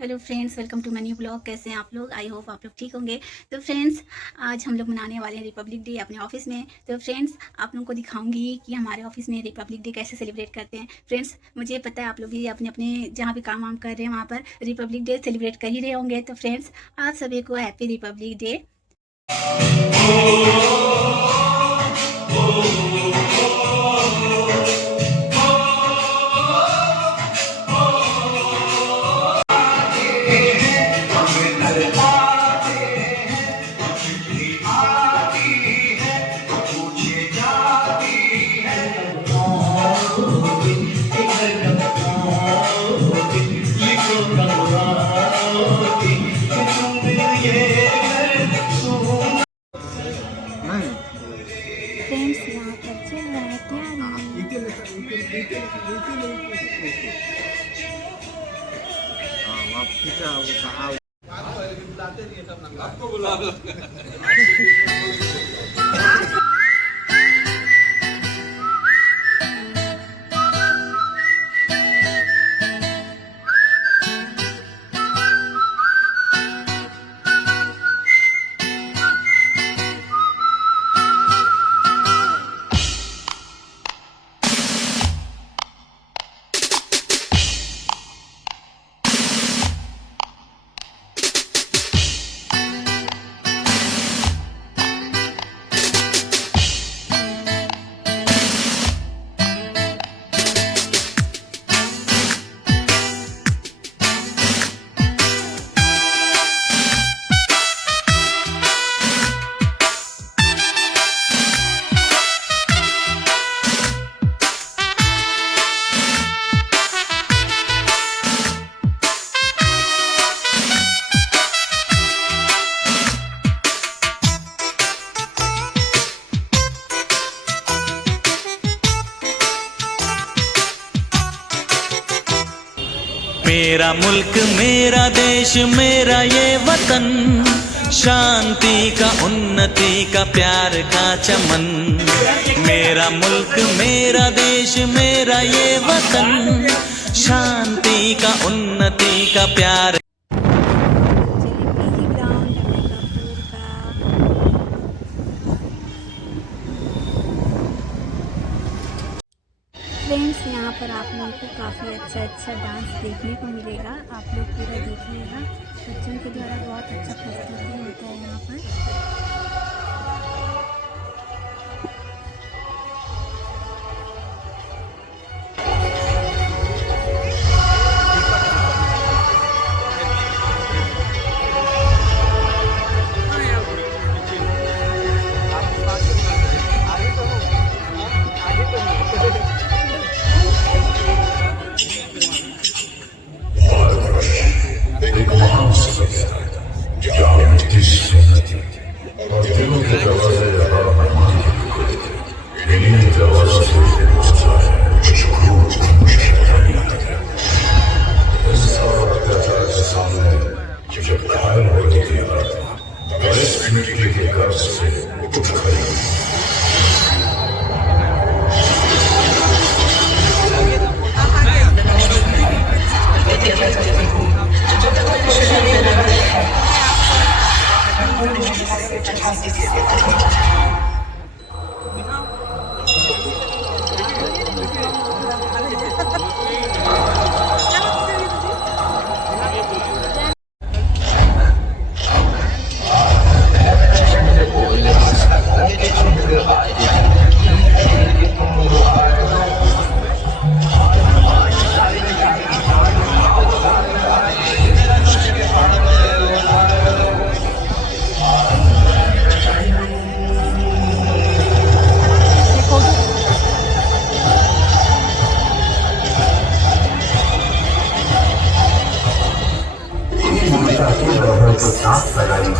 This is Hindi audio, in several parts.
Hello friends, welcome to my new blog. कैसे हैं आप लोग? आई होप आप लोग ठीक होंगे। तो फ्रेंड्स, आज हम लोग मनाने वाले हैं रिपब्लिक डे अपने ऑफिस में। तो फ्रेंड्स, आप लोगों को दिखाऊंगी कि हमारे ऑफिस में रिपब्लिक डे कैसे सेलिब्रेट करते हैं। फ्रेंड्स, मुझे पता है आप लोग भी अपने अपने जहाँ भी काम वाम कर रहे हैं वहाँ पर रिपब्लिक डे सेलिब्रेट कर ही रहे होंगे। तो फ्रेंड्स, आप सभी को हैप्पी रिपब्लिक डे। फ्रेंड्स, यहाँ पर चल रहा है आपको बुला लो। मेरा मुल्क मेरा देश मेरा ये वतन, शांति का उन्नति का प्यार का चमन। मेरा मुल्क मेरा देश मेरा ये वतन, शांति का उन्नति का प्यार। फ्रेंड्स, यहाँ पर आप लोगों को काफ़ी अच्छा डांस देखने को मिलेगा। आप लोग पूरा देखिएगा। बच्चों के द्वारा बहुत अच्छा प्रस्तुति होता है यहाँ पर। एक महान सफर है जहाँ मिट्टी सुनती और दिलों के दरवाजे मेहमान इन्हीं दरवाजों से घुसता है कुछ क्रोध अत्याचार के सामने जब घायल होने की गणेश मिट्टी के घर से उठ खड़ी। सांस लगाई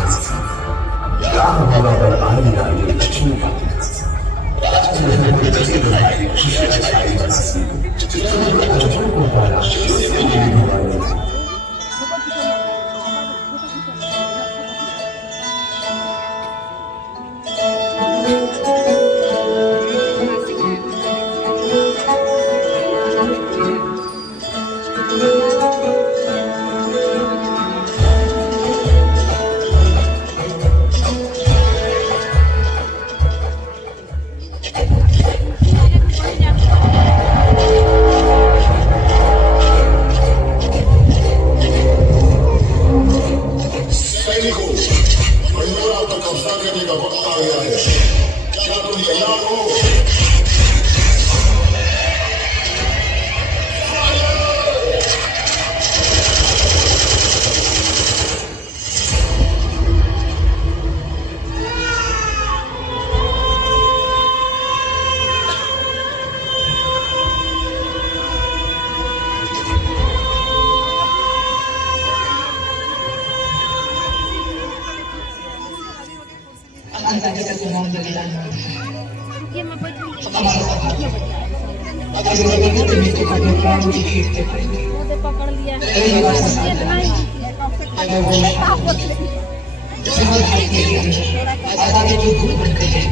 जगत में नाम लगेगा अगर जिंदगी के नीचे का प्राण की खींचते पड़ेंगे कई बार अगर वो जीवन के लिए आजादी की भूख बनते हैं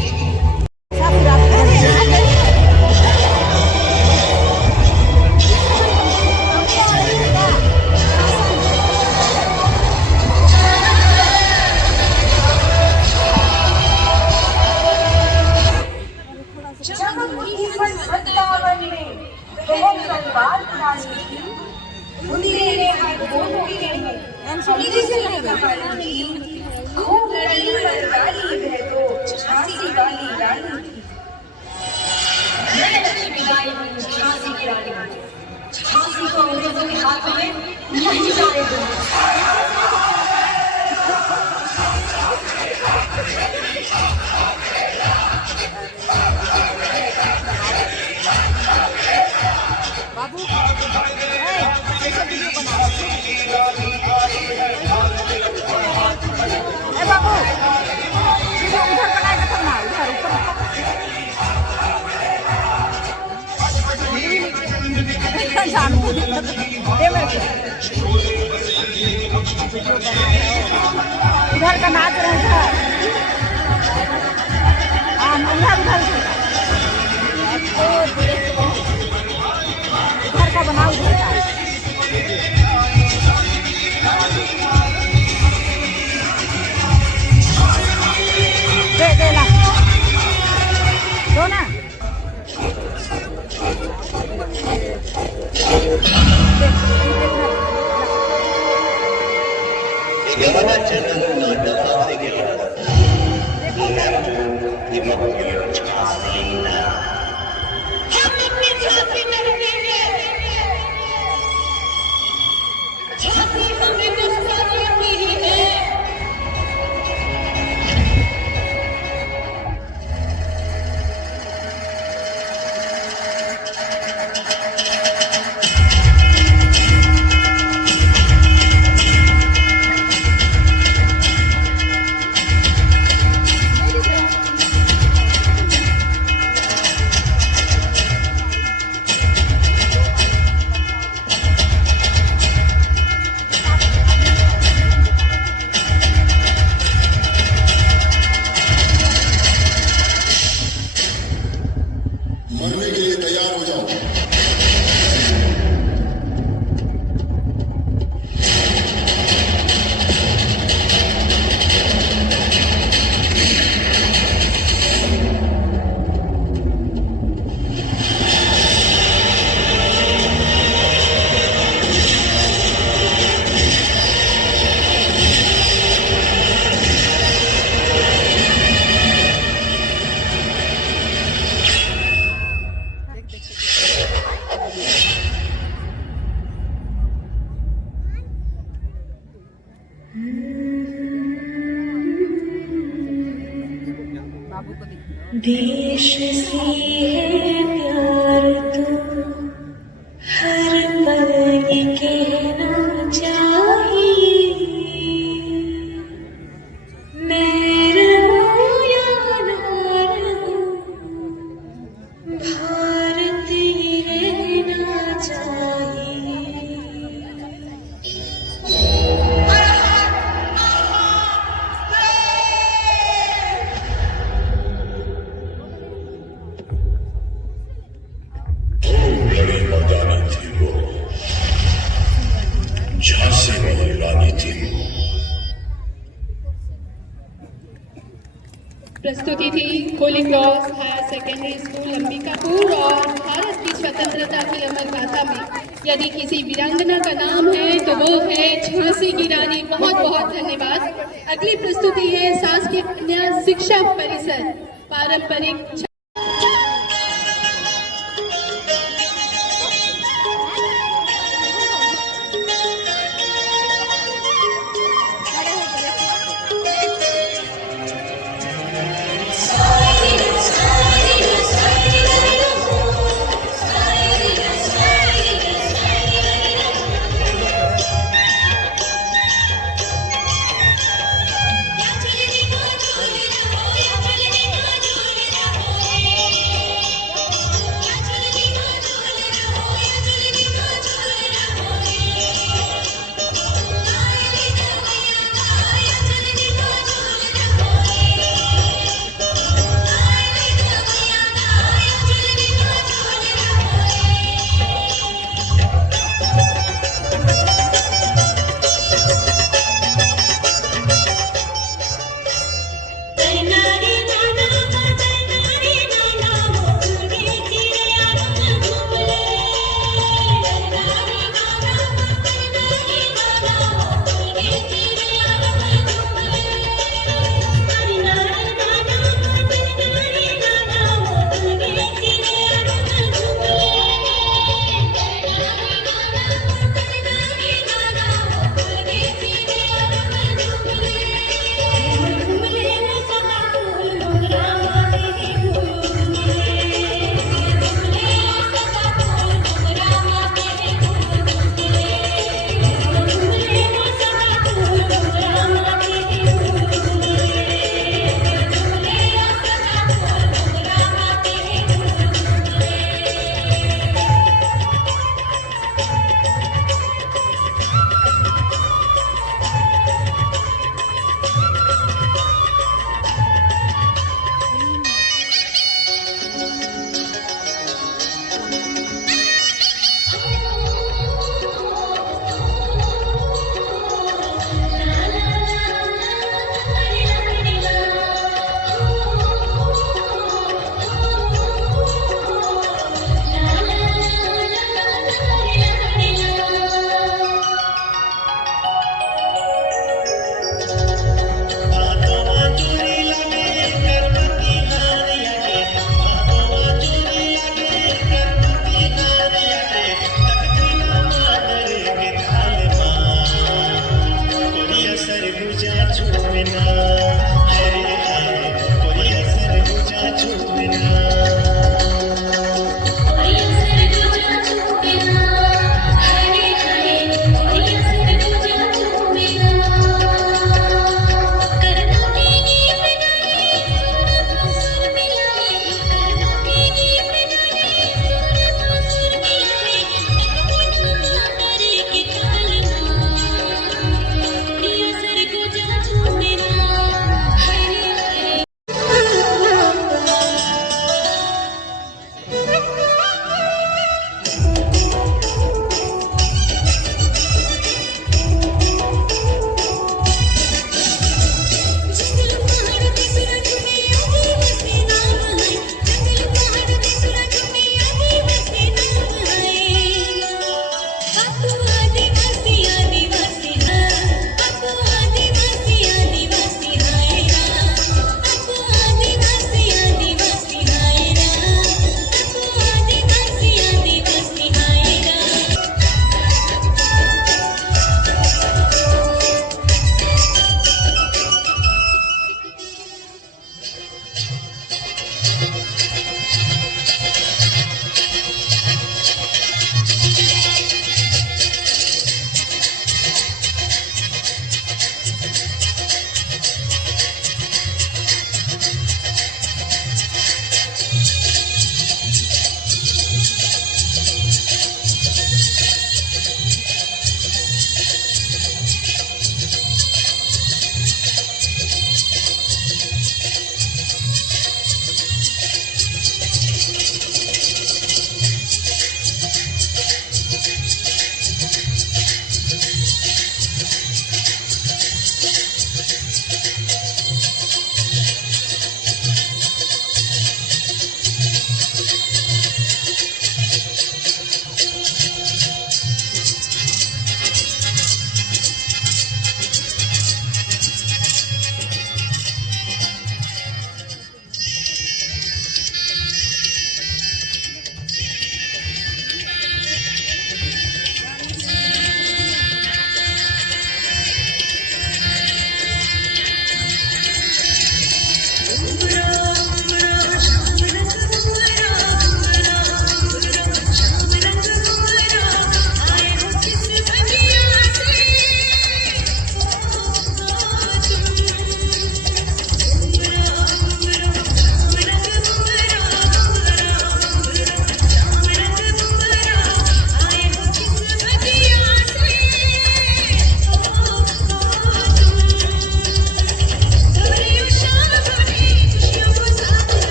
उधर का नाच रहे हैं उधर का बनाओ उधर का दे ला दो ना मरने के लिए तैयार हो जाओ। देश से है प्यार तो हर पल ये कहना चाहिए मैं रहूं या ना रहूं भारत ही रहना चाहिए। झांसी में रानी थी वो। प्रस्तुति थी holy cross higher secondary school Ambikapur और भारत की स्वतंत्रता की अमर गाथा में यदि किसी वीरांगना का नाम है तो वो है झांसी की रानी। बहुत बहुत धन्यवाद। अगली प्रस्तुति है सांस्कृतिक शिक्षा परिसर पारंपरिक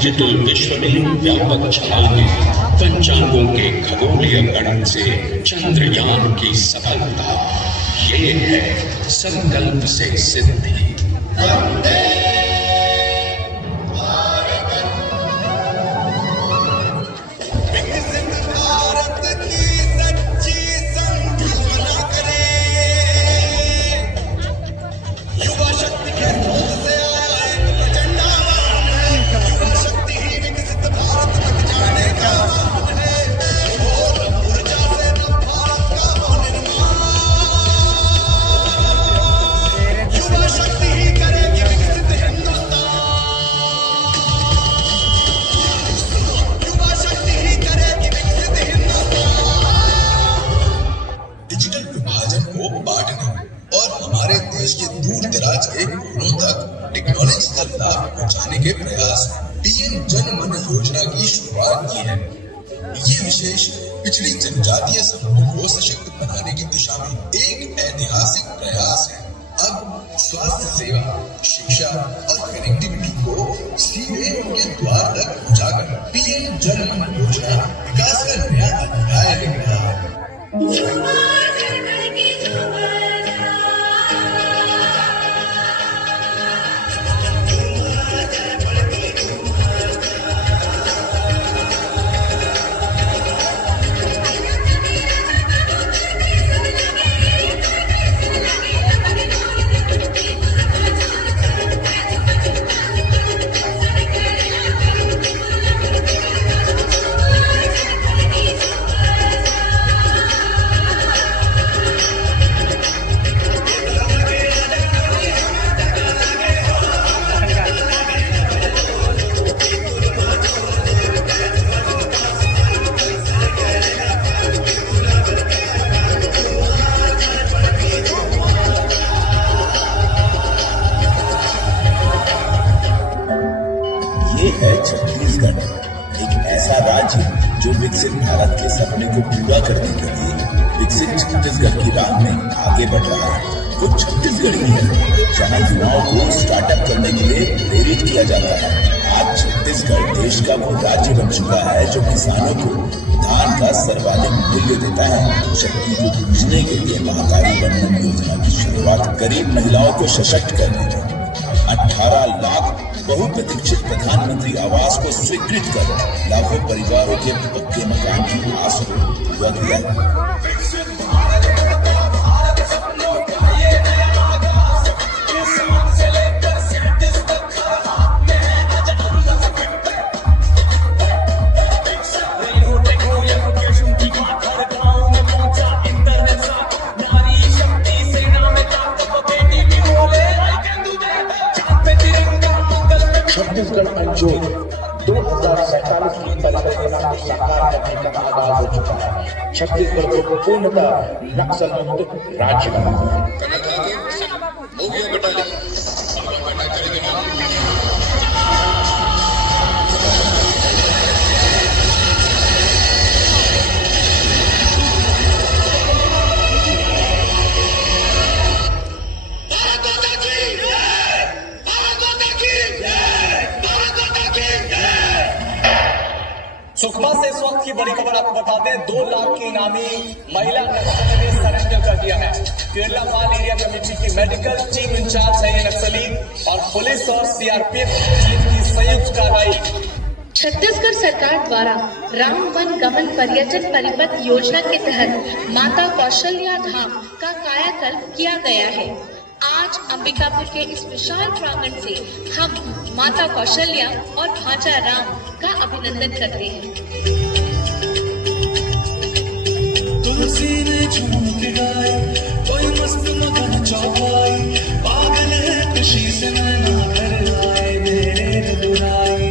डिजिटल विश्व में व्यापक छलांगे, पंचांगों के खगोलीय गणन से चंद्रयान की सफलता, ये है संकल्प से सिद्धि। के प्रयास पीएम जन मन योजना की शुरुआत की है। ये विशेष पिछड़ी जनजातीय समूहों को सशक्त बनाने की दिशा में एक ऐतिहासिक प्रयास है। अब स्वास्थ्य सेवा, शिक्षा और कनेक्टिविटी को सीधे उनके द्वार तक पहुंचाकर पीएम जन मन योजना विकास का नया अध्याय लिख रहा है। छत्तीसगढ़ एक ऐसा राज्य जो विकसित भारत के सपने को पूरा करने के लिए विकसित छत्तीसगढ़ की राह में आगे बढ़ रहा है। वो छत्तीसगढ़ी है जहां युवाओं को स्टार्टअप करने के लिए प्रेरित किया जाता है। आज छत्तीसगढ़ देश का वो राज्य बन चुका है जो किसानों को धान का सर्वाधिक मूल्य देता है। शक्ति को पूजने के लिए महाकाली बंधन योजना की शुरुआत गरीब महिलाओं को सशक्त करने की, 18 लाख बहुप्रतीक्षित प्रधानमंत्री आवास को स्वीकृत कर लाखों परिवारों के पक्के मकान की आस को पूरा किया। छत्तीसगढ़ अंजोर 2047 की परिकल्पना को साकार करने का आगाज हो चुका है। छत्तीसगढ़ को पूर्णतः नक्सल मुक्त राज्य बनाना सुकमा से इस वक्त की बड़ी खबर आपको बता दें, 2 लाख की इनामी महिला नक्सली ने सरेंडर कर दिया है। केरला माल एरिया कमेटी की मेडिकल टीम इंचार्ज है ये नक्सली और पुलिस और सीआरपीएफ टीम की संयुक्त कार्रवाई। छत्तीसगढ़ सरकार द्वारा राम वन गमन पर्यटन परिपथ योजना के तहत माता कौशल्या धाम का कायाकल्प किया गया है। आज अंबिकापुर के इस विशाल प्रांगण से हम माता कौशल्या और भांजा राम का अभिनंदन करते हैं। तुलसी ने झूम के गाए, कोई मस्त मगन चौपाई, पागल है खुशी से नैना कर आए मेरे दुराई।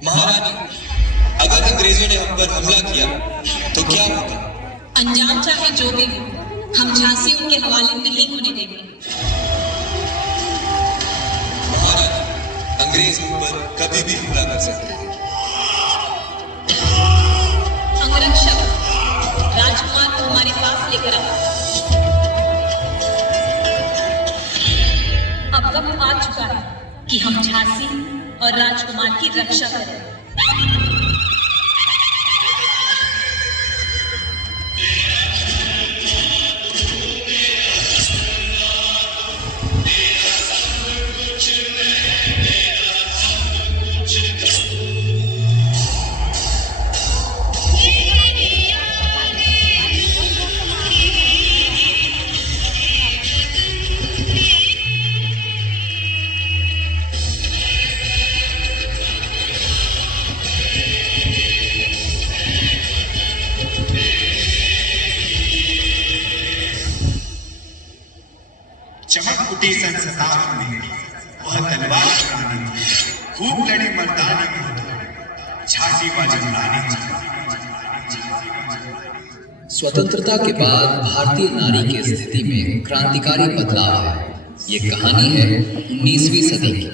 महारानी, अगर अंग्रेजों ने हम पर हमला किया तो क्या होगा? अंजाम चाहे जो भी हो, हम झांसी उनके हवाले नहीं होने देंगे। महारानी, अंग्रेज हम पर कभी भी हमला कर सकते हैं। अंगरक्षक, राजकुमार को हमारे पास लेकर आओ। अब वक्त आ चुका है कि हम झांसी और राजकुमार की रक्षा करें। चमक उठी सन 57 में वह तलवार चलानी, खूब लड़ी मर्दानी को झांसी का जमरानी। स्वतंत्रता के बाद भारतीय नारी की स्थिति में क्रांतिकारी बदलाव है। ये कहानी है 19वीं सदी की,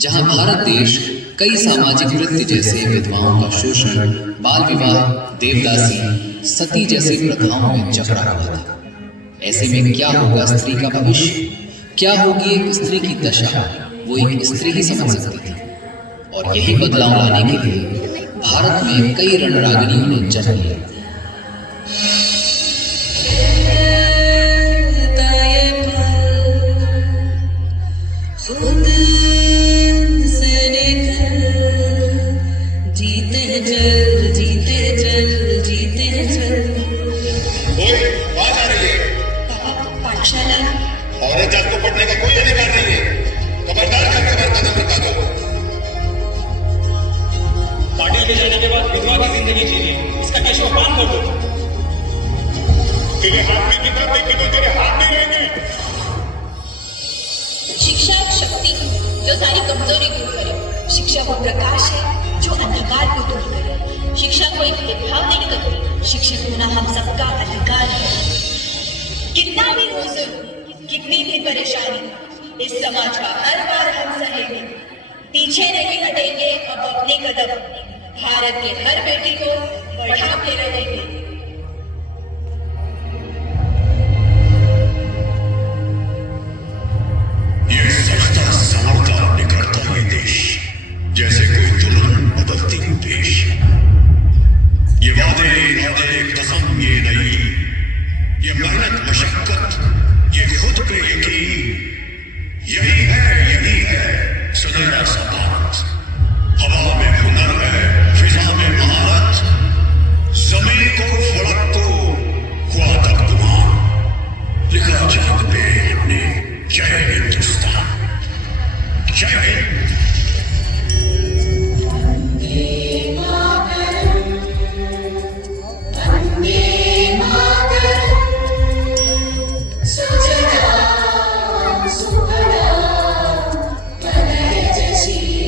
जहां भारत देश कई सामाजिक कृत्य जैसे विधवाओं का शोषण, बाल विवाह, देवदासी, सती जैसी प्रथाओं में जकड़ा हुआ था। ऐसे में क्या होगा स्त्री का भविष्य, क्या होगी एक स्त्री की दशा, वो एक स्त्री ही समझ सकती थी। और यही बदलाव लाने के लिए भारत में कई रणरागिनियों ने जन्म लिया। औरत जात को पढ़ने का कोई अधिकार नहीं है। खबरदार करके बार कदम उठा दो। पाटिल के जाने के बाद विधवा की जिंदगी जीनी, इसका केशव पान कर दो। तेरे हाथ में किताब देखी तो तेरे हाथ नहीं रहेंगे। शिक्षा एक शक्ति जो सारी कमजोरी दूर करे। शिक्षा वो प्रकाश है जो अंधकार को दूर करे। शिक्षा कोई भेदभाव नहीं करती। शिक्षित होना हम सबका अधिकार है। कितना भी हो जुल्म, कितनी भी परेशानी, इस समाज का हर बार हम सहेंगे। पीछे नहीं हटेंगे। अब अपने कदम भारत के हर बेटी को बढ़ाते रहेंगे। ये सजता संवरता निखरता ये देश, जैसे कोई दुल्हन बदलती हुई पेश। ये वादे कसम ये नहीं, ये मेहनत मशक्कत, ये खुद पे यकीन, यही है सुनहरा सबात। हवा में हुनर है, फिजा में महारत, जमीन को फलक को खुआ तक गुमान। लिखा चांद पे हमने जय हिंदुस्तान, जय हिंद। सुजला सुफला बनय जशी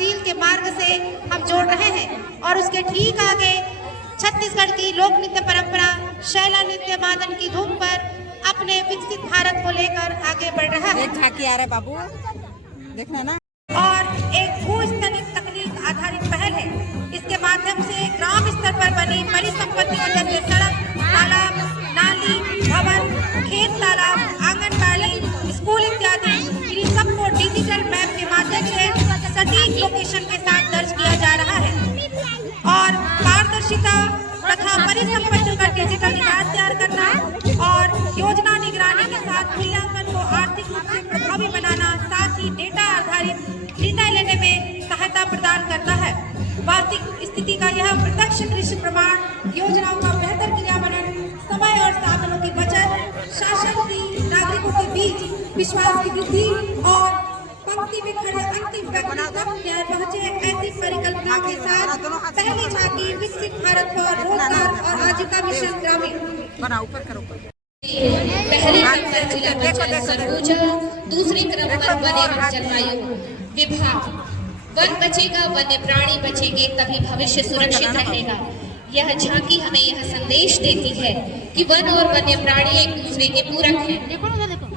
तहसील के मार्ग से हम जोड़ रहे हैं और उसके ठीक आगे छत्तीसगढ़ की लोक नृत्य परंपरा शैला नृत्य मादन की धूम पर अपने विकसित भारत को लेकर आगे बढ़ रहा है। झांकी आ रहा है बाबू, देखना ना। और एक भूस्थलित तकनीक आधारित पहल है। इसके माध्यम से ग्राम स्तर पर बनी परिसंपत्तियों जैसे सड़क, तालाब, नाली, भवन, खेत तालाब, आंगनबाड़ी, स्कूल इत्यादि इन सबको डिजिटल मैप के माध्यम से सटीक लोकेशन के साथ दर्ज किया जा रहा है और पारदर्शिता तथा परिसंपत्तियों का डिजिटल रिकॉर्ड तैयार करना और योजना निगरानी के साथ मूल्यांकन को आर्थिक रूप से प्रभावी बनाना, साथ ही डेटा आधारित निर्णय लेने में सहायता प्रदान करता है। वास्तविक स्थिति का यह प्रत्यक्ष दृश्य प्रमाण योजनाओं का बेहतर क्रियान्वयन, समय और साधनों की बचत, शासन की नागरिकों के बीच विश्वास की वृद्धि और पंक्ति में खड़े अंतिम व्यक्ति तक न्याय पहुंचे, ऐसी परिकल्पना के साथ पहली झांकी विकसित भारत पर रोजगार और आजीविका मिशन ग्रामीण पहले नंबर जिला पंचायत सरगुजा, दूसरे क्रम पर वन एवं जलवायु विभाग। वन बचेगा, वन्य प्राणी बचेंगे, तभी भविष्य सुरक्षित रहेगा। यह झांकी हमें यह संदेश देती है कि वन और वन्य प्राणी एक दूसरे के पूरक हैं।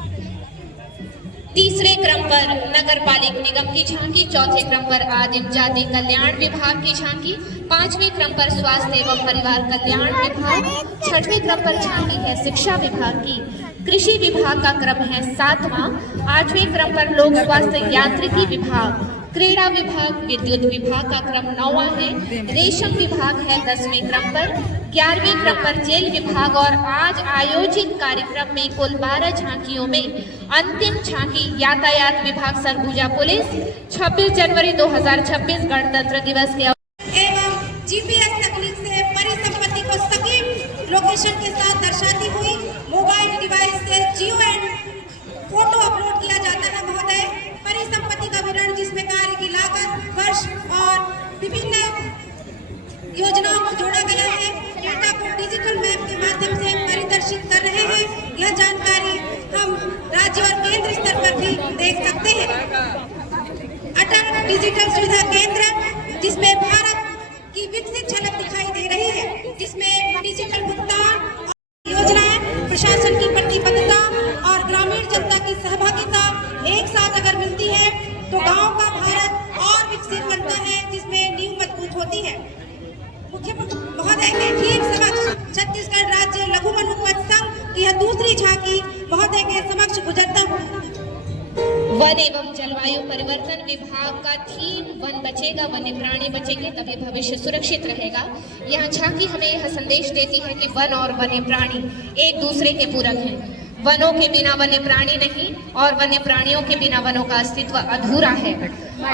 तीसरे क्रम पर नगर पालिक निगम की झांकी, चौथे क्रम पर आदिम जाति कल्याण विभाग की झांकी, पांचवें क्रम पर स्वास्थ्य एवं परिवार कल्याण विभाग, छठवें क्रम पर झांकी है शिक्षा विभाग की, कृषि विभाग का क्रम है 7वां, 8वें क्रम पर लोक स्वास्थ्य यांत्रिकी विभाग, क्रीड़ा विभाग, विद्युत विभाग का क्रम 9वां है, रेशम विभाग है 10वें क्रम पर, 11वें क्रम पर जेल विभाग और आज आयोजित कार्यक्रम में कुल 12 झांकियों में अंतिम झांकी यातायात विभाग सरगुजा पुलिस 26 जनवरी 2026 गणतंत्र दिवस के एवं जीपीएस तकनीक से परिसंपत्ति को सटीक लोकेशन के साथ दर्शाती हुई मोबाइल डिवाइस से जियो एंड फोटो अपलोड किया जाता है। महोदय, परिसंपत्ति का विवरण जिसमें कार्य की लागत, वर्ष और विभिन्न योजनाओं को जोड़ा गया है, डेटा को डिजिटल मैप के माध्यम से परिदर्शित कर रहे हैं। यह जानकारी हम राज्य और केंद्र स्तर पर भी देख सकते हैं। अटल डिजिटल सुविधा केंद्र, जिसमें भारत की विकसित झलक दिखाई दे रही है, जिसमें डिजिटल भुगतान योजनाएं, प्रशासन की प्रतिबद्धता और ग्रामीण जनता की सहभागिता एक साथ अगर मिलती है तो गांव का भारत और विकसित बनता है, जिसमें नींव मजबूत होती है। मुख्य महोदय के ठीक समक्ष छत्तीसगढ़ राज्य लघु वनोपज संघ की यह दूसरी झांकी महोदय के समक्ष गुजरता हूँ। वन एवं जलवायु परिवर्तन विभाग का थीम वन बचेगा, वन्य प्राणी बचेंगे, तभी भविष्य सुरक्षित रहेगा। यह झांकी हमें यह संदेश देती है कि वन और वन्य प्राणी एक दूसरे के पूरक हैं। वनों के बिना वन्य प्राणी नहीं और वन्य प्राणियों के बिना वनों का अस्तित्व अधूरा है।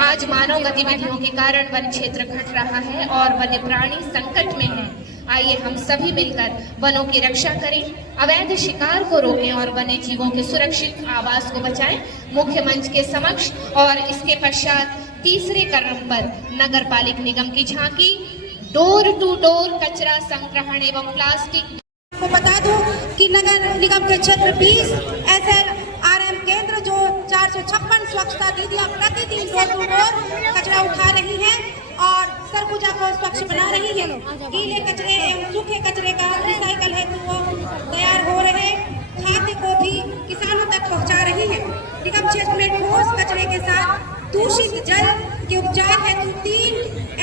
आज मानव गतिविधियों के कारण वन क्षेत्र घट रहा है और वन्य प्राणी संकट में है। आइए हम सभी मिलकर वनों की रक्षा करें, अवैध शिकार को रोकें और वन्य जीवों के सुरक्षित आवास को बचाएं। मुख्य मंच के समक्ष और इसके पश्चात तीसरे क्रम पर नगर पालिक निगम की झांकी, डोर टू डोर कचरा संग्रहण एवं प्लास्टिक। को बता दूं कि नगर निगम के क्षेत्र 20 SLRM केंद्र जो 456 स्वच्छता दीदियां प्रतिदिन डोर टू डोर कचरा उठा रही हैं और सरगुजा को स्वच्छ बना रही है। गीले कचरे एवं सूखे कचरे का रिसाइकल हेतु वो तैयार हो रहे खाद्य को भी किसानों तक पहुंचा रही है। निगम क्षेत्र में ठोस कचरे के साथ दूषित जल के उपचार हेतु 3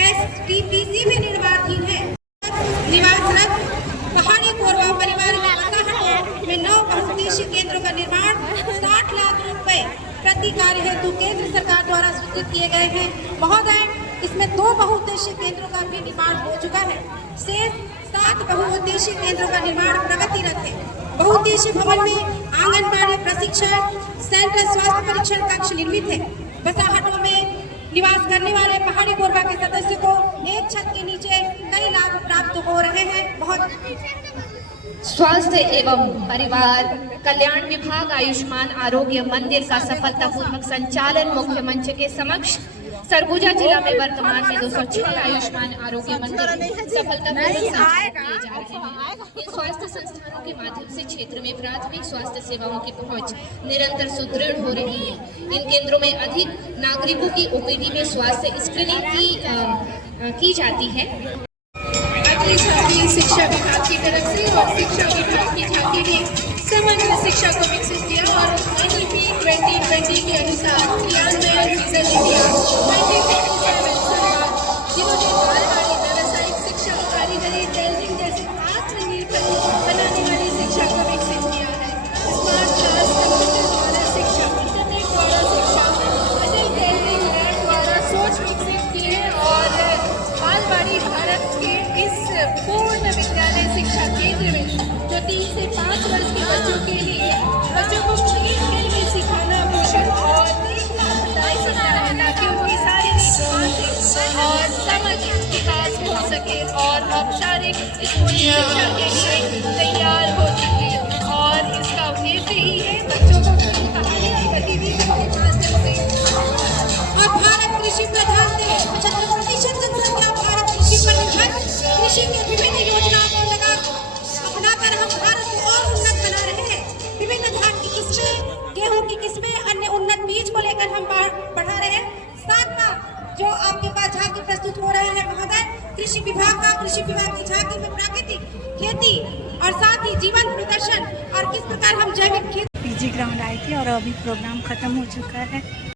STPC में निर्माणाधीन है। निवासरत पहाड़ी कोरबा परिवार के बसाहटों में 9 बहुउद्देशीय केंद्रों का निर्माण 60 लाख रुपए प्रति कार्य हेतु केंद्र सरकार द्वारा स्वीकृत किए गए हैं। महोदय, इसमें 2 बहुउद्देशीय केंद्रों का भी निर्माण हो चुका है। शेष 7 बहुउद्देशीय केंद्रों का निर्माण प्रगतिरत है। बहुउद्देशीय भवन में आंगनबाड़ी प्रशिक्षण सेंटर, स्वास्थ्य परीक्षण कक्ष निर्मित है। बसाहटों में निवास करने वाले पहाड़ी कोरबा के सदस्य को एक छत के नीचे कई लाभ प्राप्त हो रहे हैं। बहुत स्वास्थ्य एवं परिवार कल्याण विभाग आयुष्मान आरोग्य मंदिर का सफलतापूर्वक संचालन मुख्य मंच के समक्ष सरगुजा जिला में वर्तमान में 206 आयुष्मान आरोग्य मंदिर सफलतापूर्वक संचालित किए जा रहे हैं। इन स्वास्थ्य संस्थानों के माध्यम से क्षेत्र में प्राथमिक स्वास्थ्य सेवाओं की पहुंच निरंतर सुदृढ़ हो रही है। इन केंद्रों में अधिक नागरिकों की ओपीडी में स्वास्थ्य स्क्रीनिंग की जाती है। अगली झांकी शिक्षा विभाग की तरफ से और शिक्षा विभाग की झांकी ने समग्र शिक्षा को विकसित किया और NEP 2020 के अनुसार क्रियान्वयन फीसद इंडिया 2027 संवाद जिन्होंने बालवाड़ी व्यावसायिक शिक्षा कारीगरी टेलरिंग जैसे आत्मनिर्भर बनाने वाली शिक्षा को विकसित किया है। स्मार्ट क्लास कंप्यूटर द्वारा शिक्षा, इंटरनेट द्वारा शिक्षा, अटल टेलरिंग लैब द्वारा सोच विकसित की है और बालवाड़ी भारत के इस पूर्ण विद्यालय शिक्षा केंद्र में जो 3 से 5 वर्ष के बच्चों के लिए बच्चों को खेल खेल में सिखाना पोषण और लाभदायक सकता है ताकि उनकी शारीरिक, मानसिक और सामाजिक विकास हो सके और औपचारिक स्कूली शिक्षा के लिए तैयार हो सके। और इसका उद्देश्य ही है बच्चों को कहानी और गतिविधियों के माध्यम से। और भारत कृषि प्रधान देश 75% जनसंख्या भारत कृषि पर निर्भर, कृषि के विभिन्न योजनाओं को अपनाकर हम भारत को और उन्नत बना रहे हैं। विभिन्न धान की किस्में, गेहूं की किस्में, अन्य उन्नत बीज को लेकर हम बढ़ा रहे हैं। साथ में जो आपके पास झांकी प्रस्तुत हो रहा है महोदय, कृषि विभाग की झांकी में प्राकृतिक खेती और साथ ही जीवन प्रदर्शन और किस प्रकार हम जैविक खेती। पीजी ग्राउंड आए थे और अभी प्रोग्राम खत्म हो चुका है।